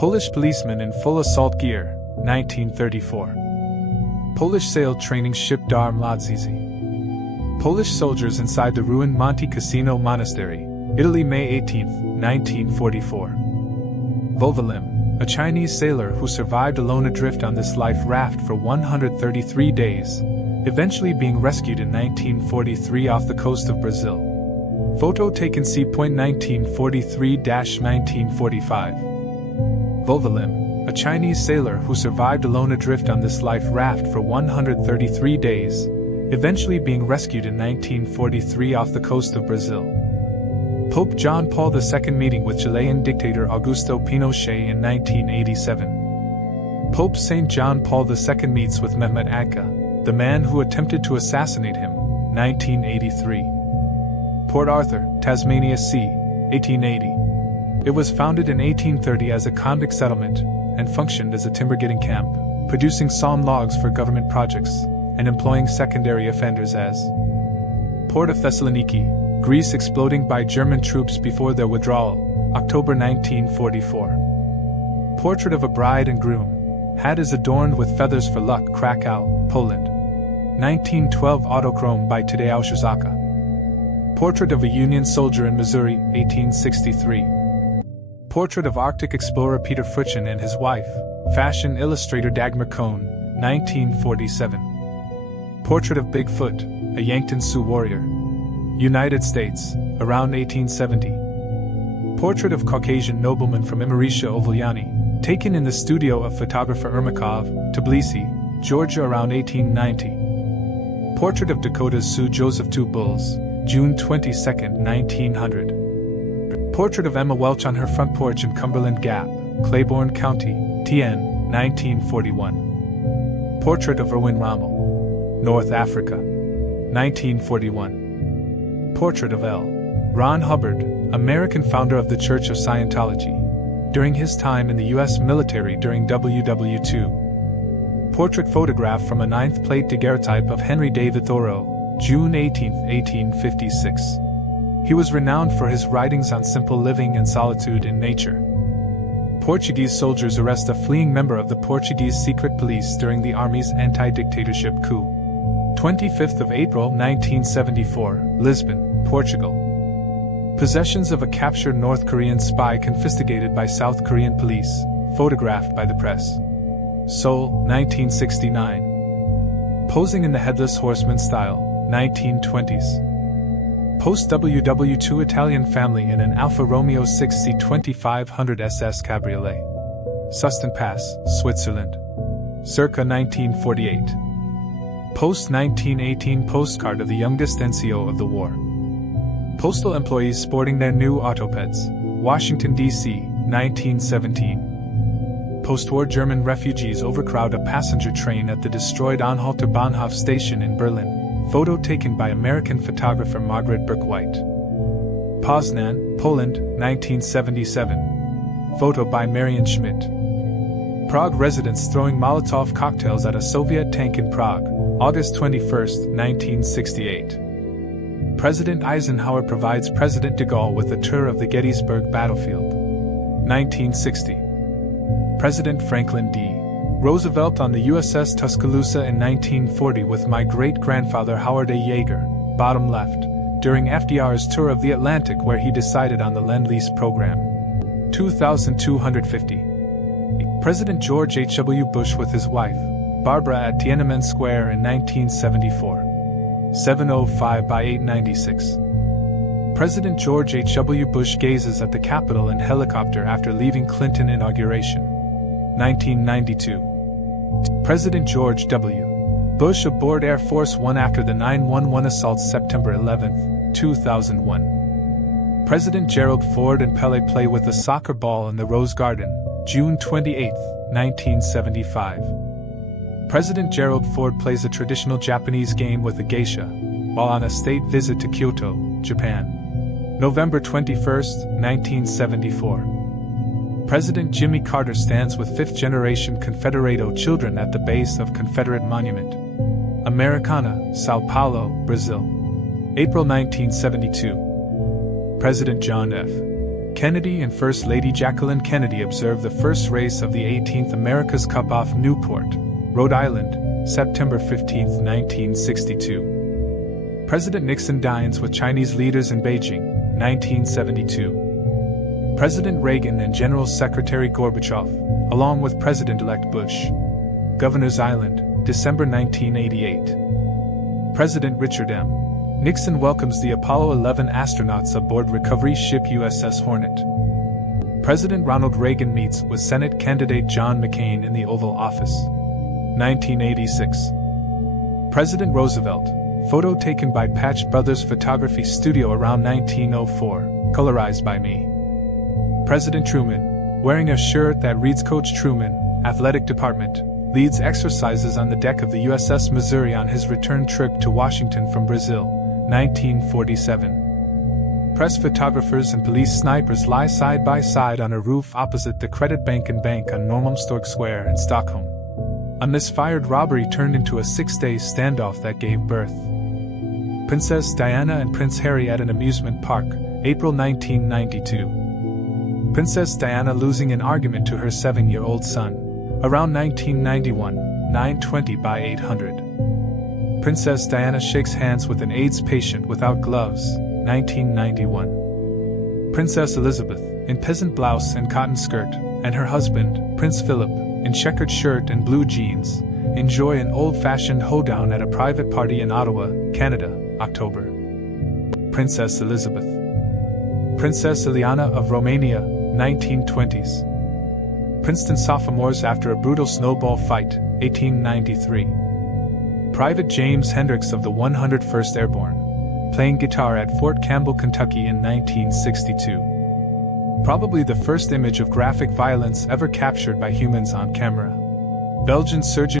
Polish policeman in full assault gear, 1934. Polish sail training ship Dar Mladzizi. Polish soldiers inside the ruined Monte Cassino Monastery, Italy, May 18, 1944. Vovalim, a Chinese sailor who survived alone adrift on this life raft for 133 days, eventually being rescued in 1943 off the coast of Brazil. Photo taken C.1943-1945. Vovalim, a Chinese sailor who survived alone adrift on this life raft for 133 days, eventually being rescued in 1943 off the coast of Brazil. Pope John Paul II meeting with Chilean dictator Augusto Pinochet in 1987. Pope St. John Paul II meets with Mehmet Agca, the man who attempted to assassinate him, 1983. Port Arthur, Tasmania Sea, 1880. It was founded in 1830 as a convict settlement, and functioned as a timber-getting camp, producing sawn logs for government projects, and employing secondary offenders as Port of Thessaloniki, Greece exploding by German troops before their withdrawal, October 1944. Portrait of a bride and groom, hat is adorned with feathers for luck, Krakow, Poland. 1912 autochrome by Tadeusz Szaka. Portrait of a Union soldier in Missouri, 1863. Portrait of Arctic explorer Peter Frutchen and his wife, fashion illustrator Dagmar Cohn, 1947. Portrait of Bigfoot, a Yankton Sioux warrior. United States, around 1870. Portrait of Caucasian nobleman from Imeritia Ovalyani, taken in the studio of photographer Ermakov, Tbilisi, Georgia around 1890. Portrait of Dakota's Sioux Joseph II Bulls, June 22, 1900. Portrait of Emma Welch on her front porch in Cumberland Gap, Claiborne County, TN, 1941. Portrait of Erwin Rommel, North Africa, 1941. Portrait of L. Ron Hubbard, American founder of the Church of Scientology, during his time in the U.S. military during WW2. Portrait photograph from a 9th plate daguerreotype of Henry David Thoreau, June 18, 1856. He was renowned for his writings on simple living and solitude in nature. Portuguese soldiers arrest a fleeing member of the Portuguese secret police during the army's anti-dictatorship coup. 25th of April 1974, Lisbon, Portugal. Possessions of a captured North Korean spy confiscated by South Korean police, photographed by the press. Seoul, 1969. Posing in the Headless Horseman style, 1920s. Post-WW2 Italian family in an Alfa Romeo 6 C2500 SS Cabriolet. Suston Pass, Switzerland. Circa 1948. Post-1918 postcard of the youngest NCO of the war. Postal employees sporting their new autopeds, Washington, D.C., 1917. Post-war German refugees overcrowd a passenger train at the destroyed Anhalter Bahnhof station in Berlin. Photo taken by American photographer Margaret Burke-White. Poznan, Poland, 1977. Photo by Marian Schmidt. Prague residents throwing Molotov cocktails at a Soviet tank in Prague, August 21, 1968. President Eisenhower provides President de Gaulle with a tour of the Gettysburg battlefield. 1960. President Franklin D. Roosevelt on the USS Tuscaloosa in 1940 with my great-grandfather Howard A. Yeager, bottom left, during FDR's tour of the Atlantic where he decided on the Lend-Lease program. 2250. President George H.W. Bush with his wife, Barbara at Tiananmen Square in 1974. 7:05 by 8:96. President George H.W. Bush gazes at the Capitol in helicopter after leaving Clinton inauguration. 1992. President George W. Bush aboard Air Force One after the 9/11 assaults September 11, 2001. President Gerald Ford and Pele play with a soccer ball in the Rose Garden, June 28, 1975. President Gerald Ford plays a traditional Japanese game with a geisha, while on a state visit to Kyoto, Japan. November 21, 1974. President Jimmy Carter stands with fifth-generation Confederado children at the base of Confederate Monument. Americana, Sao Paulo, Brazil. April 1972. President John F. Kennedy and First Lady Jacqueline Kennedy observed the first race of the 18th America's Cup off Newport, Rhode Island, September 15, 1962. President Nixon dines with Chinese leaders in Beijing, 1972. President Reagan and General Secretary Gorbachev, along with President-elect Bush. Governor's Island, December 1988. President Richard M. Nixon welcomes the Apollo 11 astronauts aboard recovery ship USS Hornet. President Ronald Reagan meets with Senate candidate John McCain in the Oval Office. 1986. President Roosevelt, photo taken by Patch Brothers Photography Studio around 1904, colorized by me. President Truman, wearing a shirt that reads Coach Truman, Athletic Department, leads exercises on the deck of the USS Missouri on his return trip to Washington from Brazil, 1947. Press photographers and police snipers lie side by side on a roof opposite the Credit Bank and Bank on Norrmalmstorg Square in Stockholm. A misfired robbery turned into a 6-day standoff that gave birth. Princess Diana and Prince Harry at an amusement park, April 1992. Princess Diana losing an argument to her 7-year-old son, around 1991, 920 by 800. Princess Diana shakes hands with an AIDS patient without gloves, 1991. Princess Elizabeth, in peasant blouse and cotton skirt, and her husband, Prince Philip, in checkered shirt and blue jeans, enjoy an old-fashioned hoedown at a private party in Ottawa, Canada, October. Princess Elizabeth. Princess Ileana of Romania, 1920s. Princeton sophomores after a brutal snowball fight, 1893. Private James Hendricks of the 101st Airborne, playing guitar at Fort Campbell, Kentucky in 1962. Probably the first image of graphic violence ever captured by humans on camera. Belgian surgeon